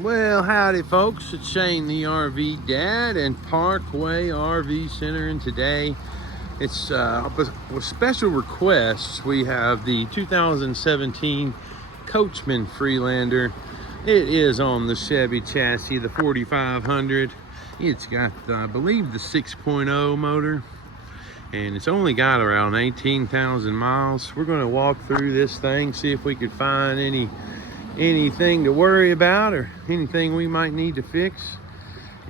Well, howdy folks, it's Shane the RV Dad and Parkway RV Center, and today it's with special requests. We have the 2017 Coachmen Freelander. It is on the Chevy chassis, the 4500. It's got, I believe, the 6.0 motor, and it's only got around 18,000 miles. We're going to walk through this thing, see if we could find anything to worry about or anything we might need to fix.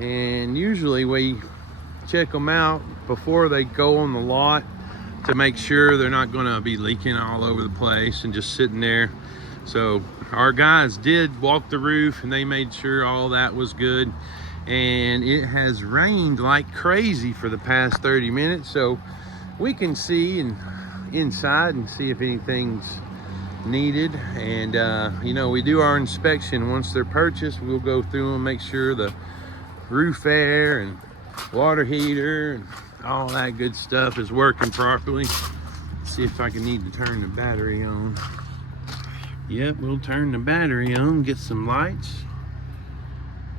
And usually we check them out before they go on the lot to make sure they're not going to be leaking all over the place and just sitting there. So our guys did walk the roof and they made sure all that was good. And it has rained like crazy for the past 30 minutes, so we can see inside and see if anything's needed. And you know, we do our inspection once they're purchased. We'll go through and make sure the roof air and water heater and all that good stuff is working properly. Let's see if I can need to turn the battery on. Yep, we'll turn the battery on, get some lights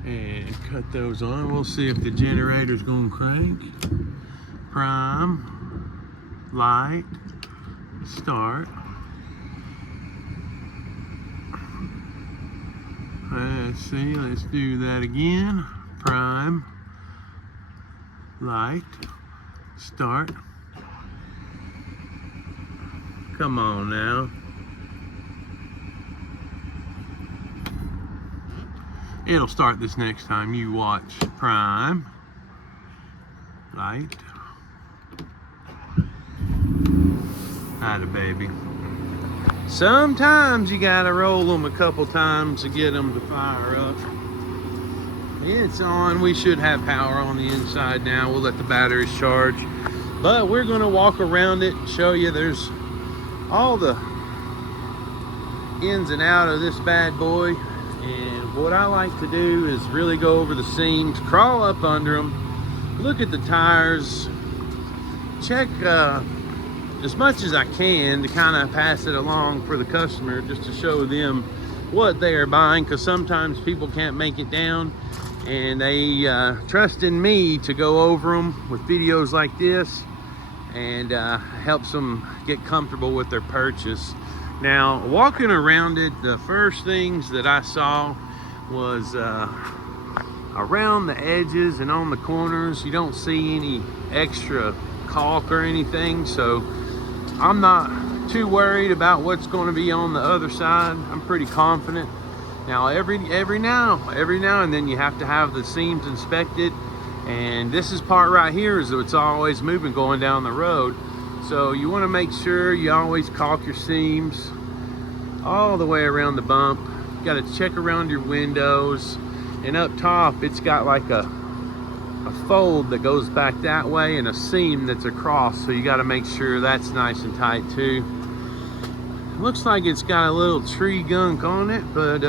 and cut those on. We'll see if the generator's gonna crank. Prime, light, start. Let's see, let's do that again. Prime, light, start. Come on now. It'll start this next time. You watch. Prime, light. Atta baby. Sometimes you gotta roll them a couple times to get them to fire up. It's on. We should have power on the inside now. We'll let the batteries charge. But we're gonna walk around it and show you there's all the ins and out of this bad boy. And what I like to do is really go over the seams, crawl up under them, look at the tires, check as much as I can to kind of pass it along for the customer, just to show them what they are buying, because sometimes people can't make it down and they trust in me to go over them with videos like this and helps them get comfortable with their purchase. Now, walking around it, the first things that I saw was around the edges and on the corners, you don't see any extra caulk or anything, so I'm not too worried about what's going to be on the other side. I'm pretty confident. Now, every now and then you have to have the seams inspected, and this is part right here is it's always moving going down the road. So you want to make sure you always caulk your seams all the way around the bump. You got to check around your windows, and up top it's got like a fold that goes back that way and a seam that's across, so you got to make sure that's nice and tight too. Looks like it's got a little tree gunk on it, but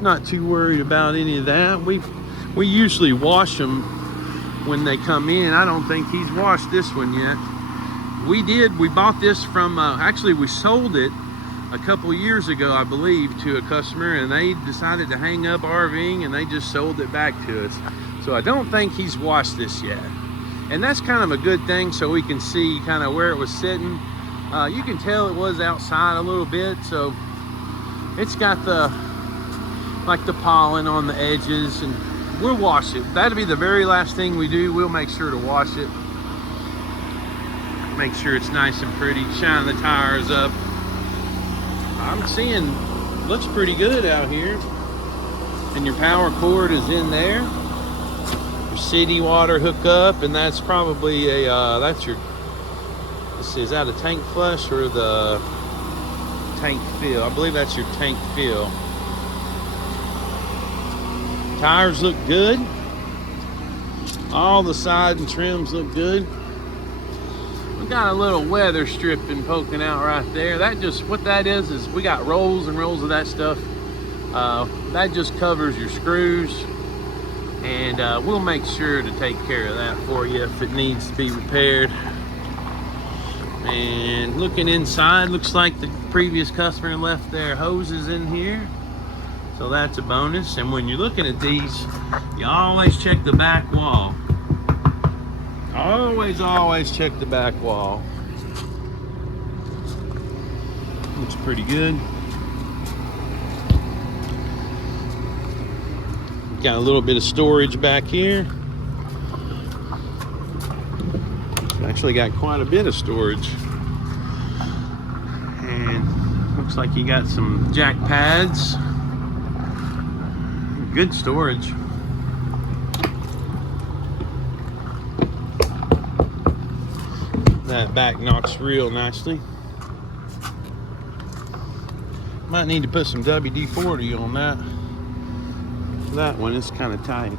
not too worried about any of that. We usually wash them when they come in. I don't think he's washed this one yet. We bought this from actually we sold it a couple years ago, I believe, to a customer, and they decided to hang up RVing and they just sold it back to us. So I don't think he's washed this yet, and that's kind of a good thing, so we can see kind of where it was sitting. You can tell it was outside a little bit, so it's got the pollen on the edges, and we'll wash it. That'll be the very last thing we do. We'll make sure to wash it, make sure it's nice and pretty, shine the tires up. I'm seeing looks pretty good out here, and your power cord is in there. Your city water hookup, and that's probably a that's your, let's see, is that a tank flush or the tank fill? I believe that's your tank fill. Tires look good. All the side and trims look good. We got a little weather stripping poking out right there. That just, what that is we got rolls and rolls of that stuff. That just covers your screws, and we'll make sure to take care of that for you if it needs to be repaired. And looking inside, looks like the previous customer left their hoses in here. So that's a bonus. And when you're looking at these, you always check the back wall. Always check the back wall. Looks pretty good. Got a little bit of storage back here. Actually got quite a bit of storage. And looks like you got some jack pads. Good storage. That back knocks real nicely. Might need to put some WD-40 on that. That one is kind of tight.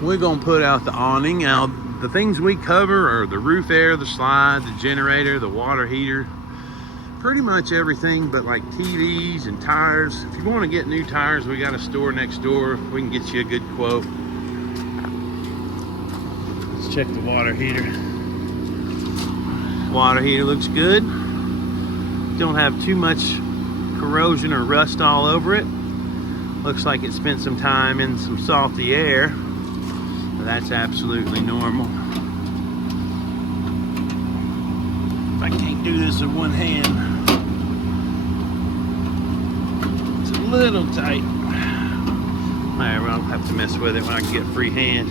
We're gonna put out the awning. Now, the things we cover are the roof air, the slide, the generator, the water heater, pretty much everything but like TVs and tires. If you want to get new tires, we got a store next door. We can get you a good quote. Let's check the water heater. Water heater looks good. Don't have too much corrosion or rust all over it. Looks like it spent some time in some salty air. That's absolutely normal. I can't do this with one hand. It's a little tight. Alright, well, I'll have to mess with it when I can get free hand.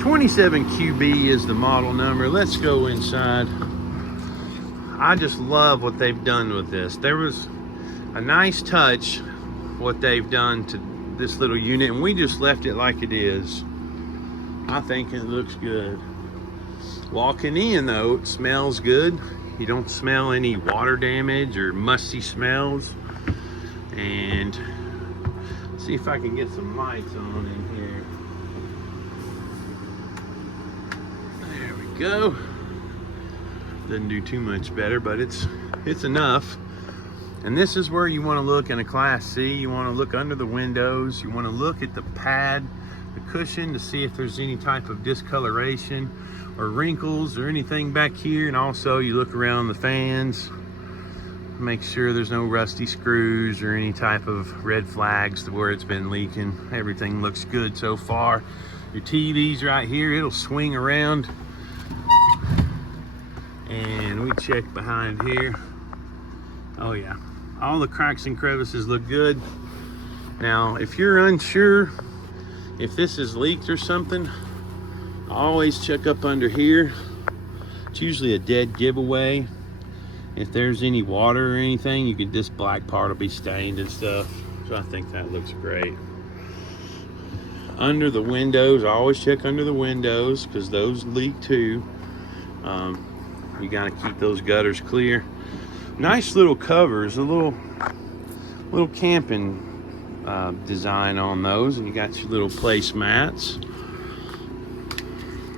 27 QB is the model number. Let's go inside. I just love what they've done with this. There was a nice touch what they've done to this little unit, and we just left it like it is. I think it looks good. Walking in though, it smells good. You don't smell any water damage or musty smells. And let's see if I can get some lights on in here. There we go. Doesn't do too much better, but it's enough. And this is where you want to look in a Class C. You want to look under the windows. You want to look at the pad, the cushion, to see if there's any type of discoloration or wrinkles or anything back here. And also you look around the fans, make sure there's no rusty screws or any type of red flags to where it's been leaking. Everything looks good so far. Your TV's right here. It'll swing around. And we check behind here. Oh yeah. All the cracks and crevices look good. Now, if you're unsure if this is leaked or something, always check up under here. It's usually a dead giveaway. If there's any water or anything, you can, this black part will be stained and stuff. So I think that looks great. Under the windows, always check under the windows because those leak too. You gotta keep those gutters clear. Nice little covers, a little camping design on those, and you got your little place mats.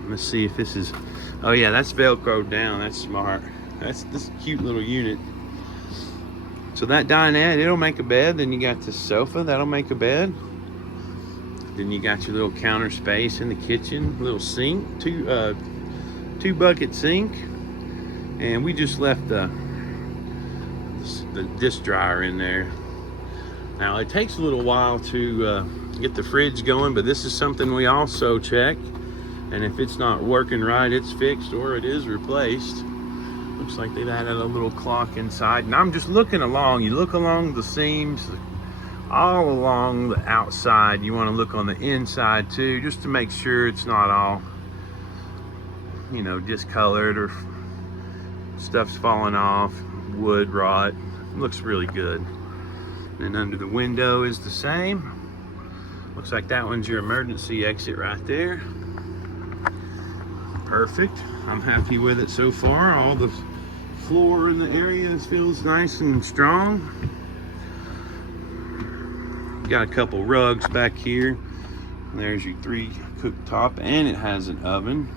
Let's see if this is, oh yeah, that's Velcroed down. That's smart. That's this cute little unit. So that dinette, it'll make a bed. Then you got the sofa, that'll make a bed. Then you got your little counter space in the kitchen, little sink, two bucket sink, and we just left the disc dryer in there. Now it takes a little while to get the fridge going, but this is something we also check, and if it's not working right, it's fixed or it is replaced. Looks like they've added a little clock inside, and I'm just looking along. You look along the seams, all along the outside. You want to look on the inside too, just to make sure it's not all, you know, discolored or stuff's falling off, wood rot. Looks really good. And under the window is the same. Looks like that one's your emergency exit right there. Perfect. I'm happy with it so far. All the floor in the area feels nice and strong. Got a couple rugs back here. There's your 3 cooktop, and it has an oven.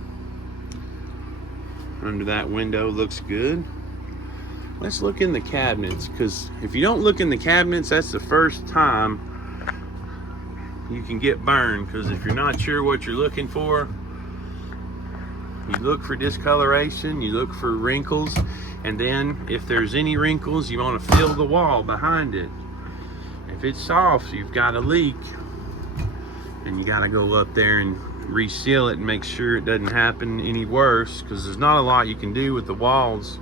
Under that window looks good. Let's look in the cabinets, because if you don't look in the cabinets, that's the first time you can get burned, because if you're not sure what you're looking for, You look for discoloration, you look for wrinkles, and then if there's any wrinkles, you want to fill the wall behind it. If it's soft, you've got a leak, and you got to go up there and reseal it and make sure it doesn't happen any worse, because there's not a lot you can do with the walls.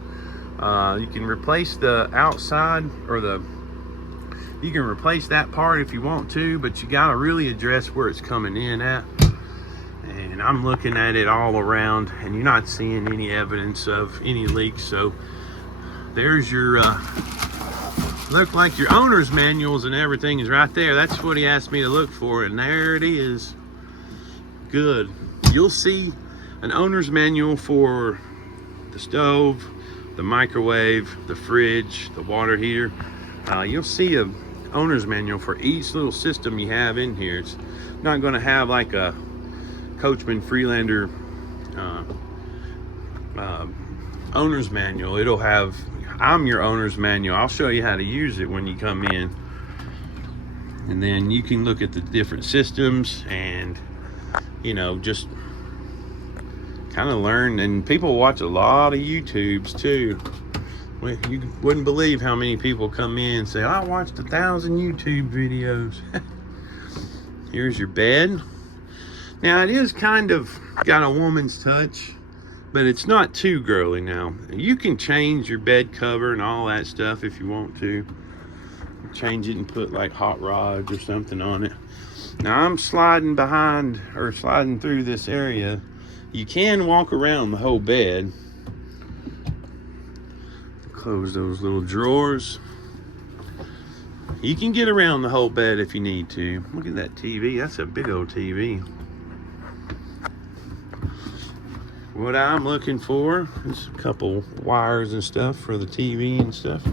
You can replace the outside, or you can replace that part if you want to, but you got to really address where it's coming in at. And I'm looking at it all around, and you're not seeing any evidence of any leaks. So there's your look like your owner's manuals and everything is right there. That's what he asked me to look for, and there it is. Good. You'll see an owner's manual for the stove, the microwave, the fridge, the water heater. You'll see a owner's manual for each little system you have in here. It's not going to have like a Coachmen Freelander owner's manual. It'll have, I'm your owner's manual. I'll show you how to use it when you come in, and then you can look at the different systems and, you know, just kind of learn. And people watch a lot of YouTubes too. You wouldn't believe how many people come in and say, I watched 1,000 YouTube videos. Here's your bed. Now it is kind of got a woman's touch, but it's not too girly now. You can change your bed cover and all that stuff if you want to. Change it and put like hot rods or something on it. Now I'm sliding behind, or sliding through this area. You can walk around the whole bed. Close those little drawers. You can get around the whole bed if you need to. Look at that TV. That's a big old TV. What I'm looking for is a couple wires and stuff for the TV and stuff.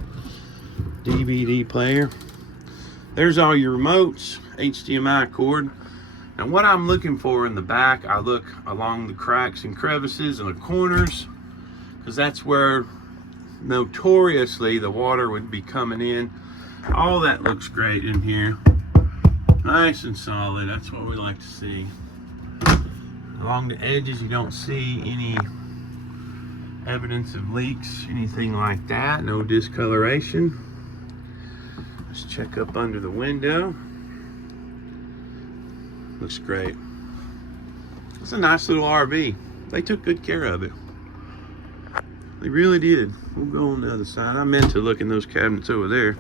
DVD player. There's all your remotes, HDMI cord. Now what I'm looking for in the back, I look along the cracks and crevices and the corners, because that's where notoriously the water would be coming in. All that looks great in here. Nice and solid. That's what we like to see. Along the edges, you don't see any evidence of leaks, anything like that. No discoloration. Let's check up under the window. Looks great. It's a nice little RV. They took good care of it. They really did. We'll go on the other side. I meant to look in those cabinets over there.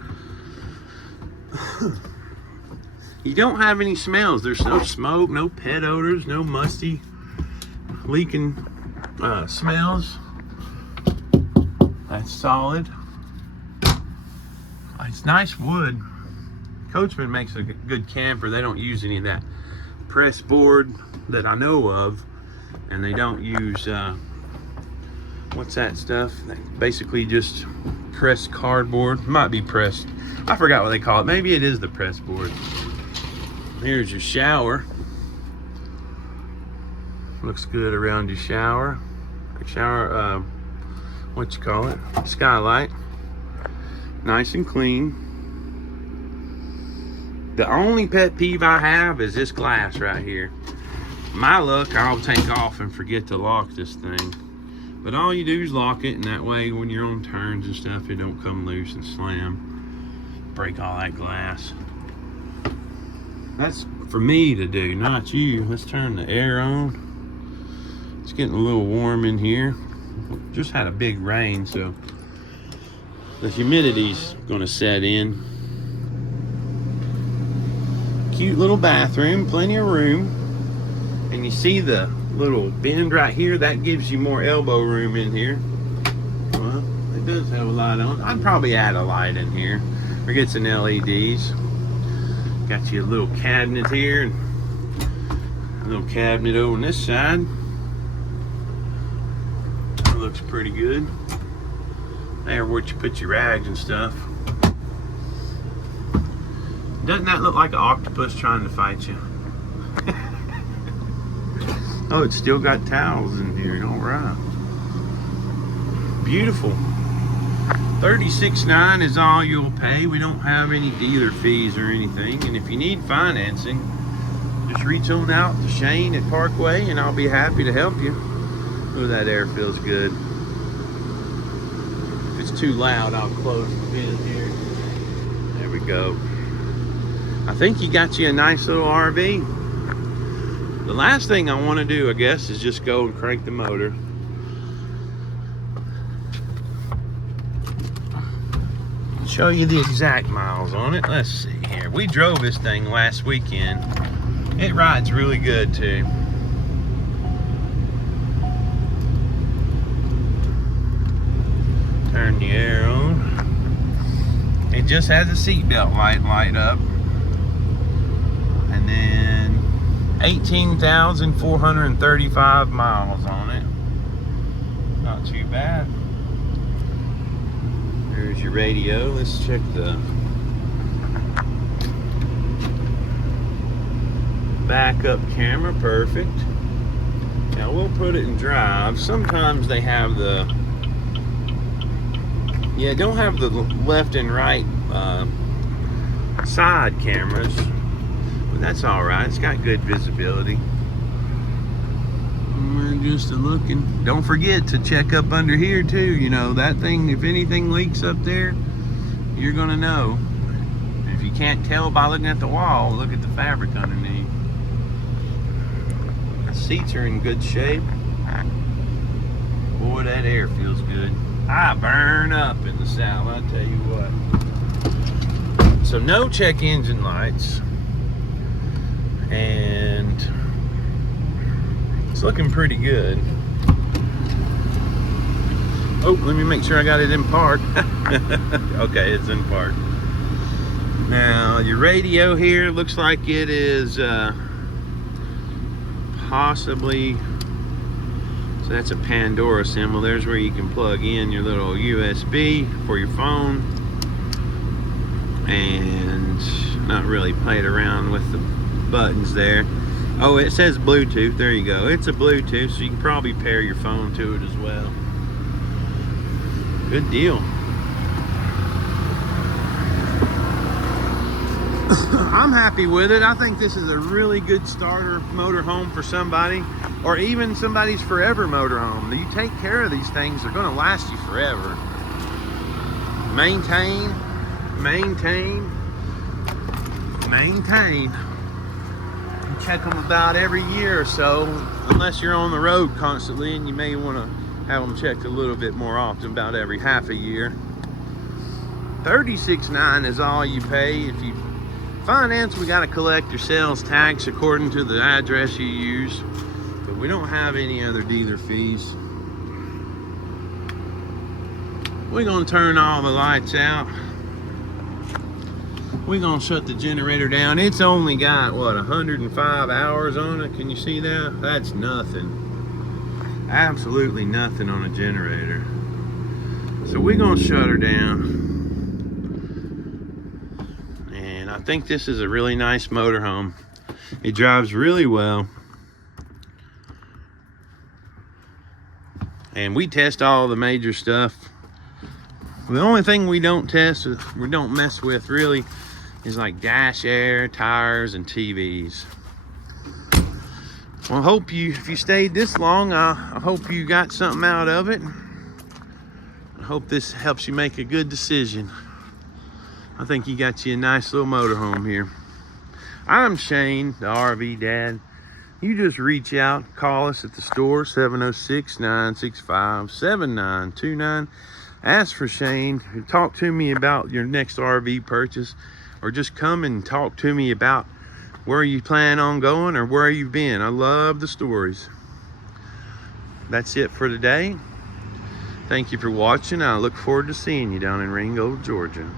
You don't have any smells. There's no smoke, no pet odors, no musty, leaking smells. That's solid. It's nice wood. Coachmen makes a good camper. They don't use any of that press board that I know of, and they don't use what's that stuff? Basically just pressed cardboard. Might be pressed. I forgot what they call it. Maybe it is the press board. Here's your shower. Looks good around your shower. What you call it? Skylight. Nice and clean. The only pet peeve I have is this glass right here. My luck, I'll take off and forget to lock this thing. But all you do is lock it, and that way when you're on turns and stuff, it don't come loose and slam. Break all that glass. That's for me to do, not you. Let's turn the air on. It's getting a little warm in here. Just had a big rain, so the humidity's gonna set in. Cute little bathroom, plenty of room. And you see the little bend right here? That gives you more elbow room in here. Well, it does have a light on. I'd probably add a light in here, or get some LEDs. Got you a little cabinet here, and a little cabinet over on this side. That looks pretty good. There where you put your rags and stuff. Doesn't that look like an octopus trying to fight you? Oh, it's still got towels in here. All right. Beautiful. $36.9 is all you'll pay. We don't have any dealer fees or anything. And if you need financing, just reach on out to Shane at Parkway, and I'll be happy to help you. Ooh, that air feels good. If it's too loud, I'll close the vent here. There we go. I think you got you a nice little RV. The last thing I want to do, I guess, is just go and crank the motor. Show you the exact miles on it. Let's see here. We drove this thing last weekend. It rides really good too. Turn the air on. It just has a seatbelt light up. And then 18,435 miles on it. Not too bad. There's your radio. Let's check the backup camera. Perfect. Now we'll put it in drive. Sometimes they have the, yeah, don't have the left and right side cameras, but that's all right. It's got good visibility. We're just looking. Don't forget to check up under here too. You know, that thing, if anything leaks up there, you're gonna know. If you can't tell by looking at the wall, look at the fabric underneath. The seats are in good shape. Boy, that air feels good. I burn up in the south, I tell you what. So no check engine lights, and it's looking pretty good. Oh, let me make sure I got it in park. Okay, it's in park. Now, your radio here looks like it is possibly, so that's a Pandora symbol. There's where you can plug in your little USB for your phone. And not really played around with the buttons there. Oh, it says Bluetooth. There you go. It's a Bluetooth, so you can probably pair your phone to it as well. Good deal. I'm happy with it. I think this is a really good starter motorhome for somebody, or even somebody's forever motorhome. You take care of these things, they're going to last you forever. Maintain. Check them about every year or so, unless you're on the road constantly, and you may want to have them checked a little bit more often, about every half a year. $36.9 is all you pay. If you finance, we got to collect your sales tax according to the address you use, but we don't have any other dealer fees. We're going to turn all the lights out. We're gonna shut the generator down. It's only got, what, 105 hours on it? Can you see that? That's nothing. Absolutely nothing on a generator. So we're gonna shut her down. And I think this is a really nice motorhome. It drives really well. And we test all the major stuff. The only thing we don't test, we don't mess with really, is like dash air, tires, and TVs. Well, I hope if you stayed this long, I hope you got something out of it. I hope this helps you make a good decision. I think you got you a nice little motorhome here. I'm Shane, the RV Dad. You just reach out, call us at the store, 706-965-7929. Ask for Shane, talk to me about your next RV purchase, or just come and talk to me about where you plan on going or where you've been. I love the stories. That's it for today. Thank you for watching. I look forward to seeing you down in Ringgold, Georgia.